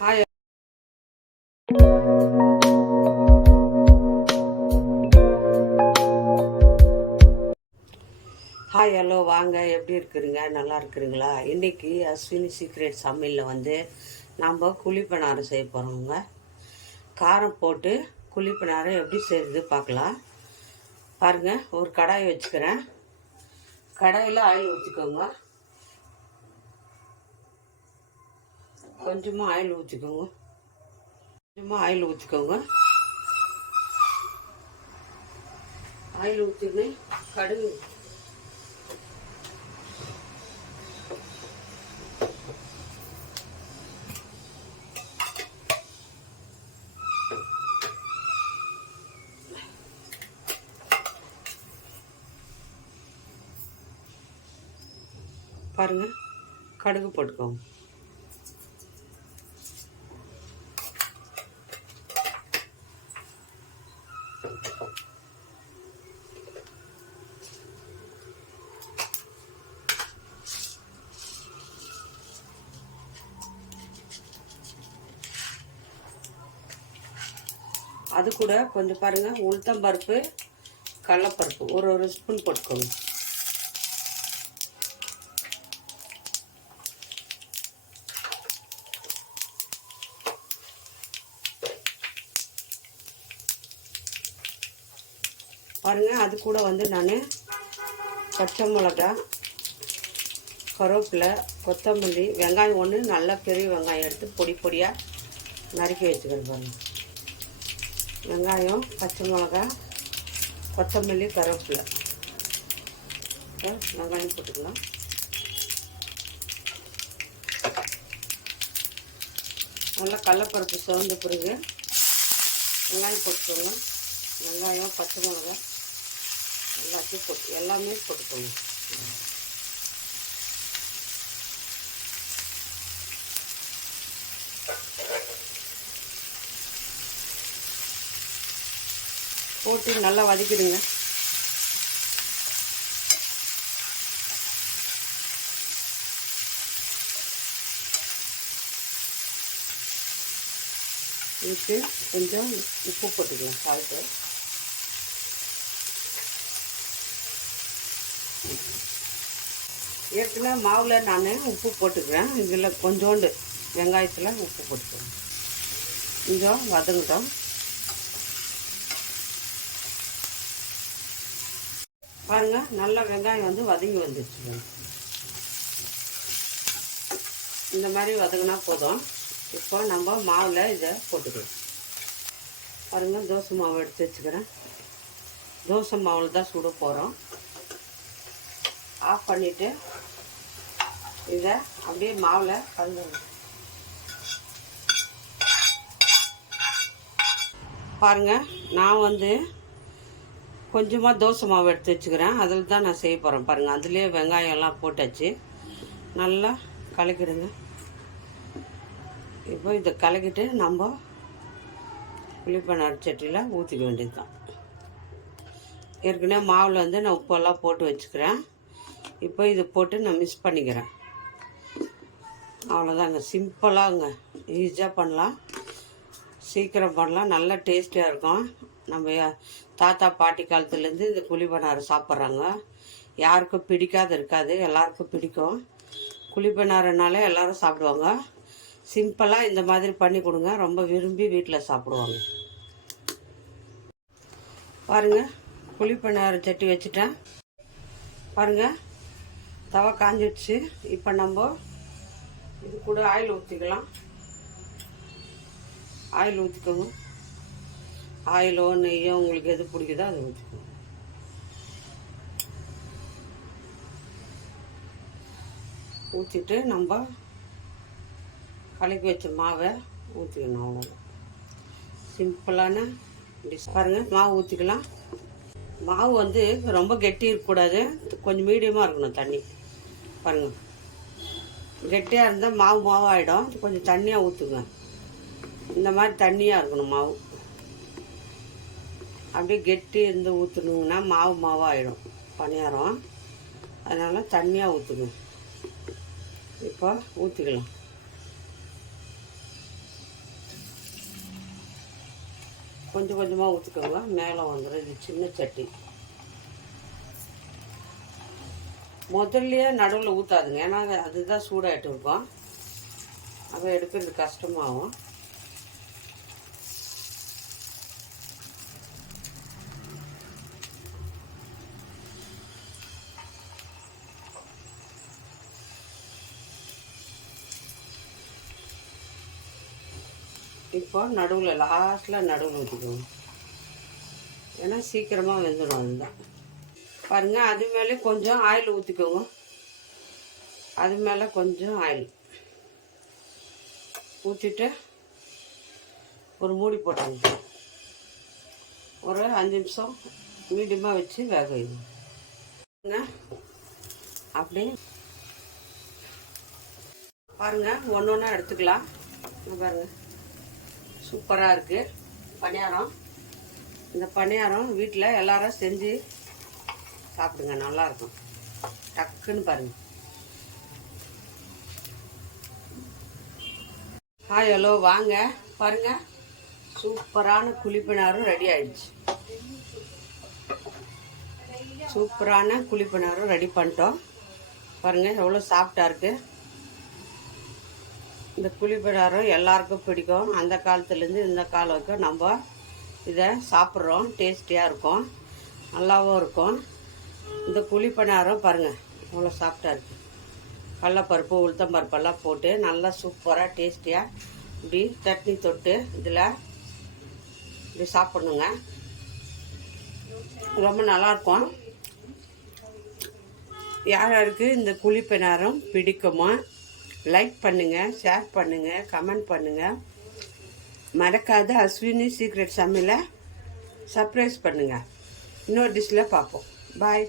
Hi hi hello வாங்க, எப்படி இருக்கிறீங்க? நல்லா இருக்கிறீங்களா? இன்றைக்கி அஸ்வினி சீக்ரெட் சமையலில் வந்து நம்ம குழிப்பணியாரம் செய்ய போகிறோங்க. காரம் போட்டு குழிப்பணியாரம் எப்படி செய்கிறது பார்க்கலாம். பாருங்கள், ஒரு கடாய் வச்சுக்கிறேன். கடாயில் ஆயில் ஊற்றிக்கோங்க. கொஞ்சமாக ஆயில் ஊற்றிக்கோங்க. ஆயில் ஊற்றிட்டு கடுகு பாருங்கள், கடுகு போட்டுக்கோங்க. அது கூட கொஞ்சம் பாருங்கள், உளுத்தம்பருப்பு, கடலைப்பருப்பு ஒரு ஸ்பூன் போட்டுக்கோங்க. பாருங்கள், அது கூட வந்து நான் பச்சை மிளகா, கருவேப்பிலை, கொத்தமல்லி, வெங்காயம் ஒன்று நல்லா பெரிய வெங்காயம் எடுத்து பொடி பொடியாக நறுக்கி வச்சுக்கிறேன். பாருங்கள், வெங்காயம், பச்சை மிளகா, கொத்தமல்லி, கருவேப்பிலை. வெங்காயம் போட்டுக்கலாம். நல்லா கடலைப்பருப்பு சிவந்த பிறகு வெங்காயம் போட்டுக்கோங்க. வெங்காயம், பச்சை மிளகா எல்லாத்தையும் எல்லாமே போட்டுக்கோங்க. போட்டு நல்லா வதக்கிடுங்க. இதுக்கு கொஞ்சம் உப்பு போட்டுக்கலாம், சால்ட்டு. ஏற்கனவே மாவில் நான் உப்பு போட்டுக்கிறேன். இதில் கொஞ்சோண்டு வெங்காயத்தில் உப்பு போட்டுக்கிறேன். கொஞ்சம் வதங்கட்டும். பாருங்கள், நல்லா வெங்காயம் வந்து வதங்கி வந்துடுச்சு. இந்த மாதிரி வதங்கினா போதும். இப்போ நம்ம மாவில் இதை போட்டுக்கலாம். பாருங்கள், தோசை மாவு எடுத்து வச்சுக்கிறேன். தோசை மாவில் தான் சுட போகிறோம். ஆஃப் பண்ணிவிட்டு இதை அப்படியே மாவில் கலந்துடணும். பாருங்கள், நான் வந்து கொஞ்சமாக தோசை மாவு எடுத்து வச்சுக்கிறேன். அதில் தான் நான் செய்ய போகிறேன். பாருங்கள், அதுலேயே வெங்காயம் எல்லாம் போட்டாச்சு. நல்லா கலக்கிடுங்க. இப்போ இதை கலக்கிட்டு நம்ம குழிப்பணியாரம் சட்டியில் ஊற்றிக்க வேண்டியது தான். ஏற்கனவே மாவில் வந்து நான் உப்பெல்லாம் போட்டு வச்சுக்கிறேன். இப்போ இது போட்டு நான் மிக்ஸ் பண்ணிக்கிறேன். அவ்வளோதாங்க, சிம்பிளாங்க, ஈஸியாக பண்ணலாம், சீக்கிரம் பண்ணலாம், நல்லா டேஸ்டியாக இருக்கும். நம்ம தாத்தா பாட்டி காலத்துலேருந்து இந்த குழிப்பணியாரம் சாப்பிட்றாங்க. யாருக்கும் பிடிக்காது இருக்காது, எல்லாருக்கும் பிடிக்கும். குழிப்பணியாரம்னாலே எல்லோரும் சாப்பிடுவாங்க. சிம்பிளாக இந்த மாதிரி பண்ணி கொடுங்க, ரொம்ப விரும்பி வீட்டில் சாப்பிடுவாங்க. பாருங்கள், குழிப்பணியாரம் சட்டி வச்சுட்டேன். பாருங்கள், தவா காஞ்சிடுச்சு. இப்போ நம்ம இது கூட ஆயில் ஊற்றிக்கலாம். ஆயில் ஊற்றிக்கோங்க. ஆயிலோ நெய்யோ உங்களுக்கு எது பிடிக்குதோ அதை ஊற்றிக்கோங்க. ஊற்றிட்டு நம்ம கலக்கி வச்ச மாவை ஊற்றிக்கணும். அவ்வளோதான், சிம்பிளான டிஷ். பாருங்கள், மாவு ஊற்றிக்கலாம். மாவு வந்து ரொம்ப கெட்டி இருக்கக்கூடாது, கொஞ்சம் மீடியமாக இருக்கணும் தண்ணி. பாருங்கள், கெட்டியாக இருந்தால் மாவு ஆகிடும். கொஞ்சம் தண்ணியாக ஊற்றுங்க. இந்த மாதிரி தண்ணியாக இருக்கணும் மாவு. அப்படியே கெட்டி இருந்து ஊற்றணுங்கன்னா மாவு ஆகிடும் பணியாரம். அதனால் தண்ணியாக ஊற்றுங்க. இப்போ ஊற்றிக்கலாம். கொஞ்சம் கொஞ்சமாக ஊற்றிக்கோங்க, மேலே வந்துடும். இது சின்ன சட்டி. முதல்லையே நடுவில் ஊற்றாதுங்க, ஏன்னா அதுதான் சூடாகிட்டு இருக்கும், அப்போ எடுக்கிறது கஷ்டமாகும். இப்போ நடுவில் லாஸ்ட்டில் நடுவில் ஊற்றிக்கோங்க, ஏன்னா சீக்கிரமாக வெந்துடும். அதுதான் பாருங்கள். அது மேலே கொஞ்சம் ஆயில் ஊற்றிக்கோங்க, அது மேலே கொஞ்சம் ஆயில் ஊற்றிட்டு ஒரு மூடி போட்டாங்க. ஒரு 5 நிமிஷம் மீடியமாக வச்சு வேக வைங்க. அப்படியே பாருங்கள், ஒன்று ஒன்றா எடுத்துக்கலாம். பாருங்கள், சூப்பராக இருக்குது பணியாரம். இந்த பணியாரம் வீட்டில் எல்லாரும் செஞ்சு சாப்பிடுங்க, நல்லாயிருக்கும். டக்குன்னு பாருங்கள். ஹாய், ஹலோ, வாங்க பாருங்கள். சூப்பரான குழிப்பணியாரம் ரெடி ஆயிடுச்சு. சூப்பரான குழிப்பணியாரம் ரெடி பண்ணிட்டோம். பாருங்கள் எவ்வளோ சாஃப்டாக இருக்குது. இந்த குழிப்பணியாரம் எல்லாருக்கும் பிடிக்கும். அந்த காலத்துலேருந்து இந்த காலம் வரைக்கும் நம்ம இதை சாப்பிட்றோம். டேஸ்டியாக இருக்கும், நல்லாவும் இருக்கும். இந்த குழிப்பணியாரம் பாருங்கள் எவ்வளோ சாஃப்டாக இருக்குது. கடலப்பருப்பு, உளுத்தம்பருப்பெல்லாம் போட்டு நல்லா சூப்பராக டேஸ்டியாக இப்படி சட்னி தொட்டு இதில் இப்படி சாப்பிட்ணுங்க. ரொம்ப நல்லாயிருக்கும். யார் யாருக்கு இந்த குழிப்பணியாரம் பிடிக்குமோ லைக் பண்ணுங்கள், ஷேர் பண்ணுங்கள், கமெண்ட் பண்ணுங்கள். மறக்காத அஸ்வினி சீக்ரெட் சமையலை சர்ப்ரைஸ் பண்ணுங்கள். இன்னொரு டிஷ்ஷில் பார்ப்போம். பாய்.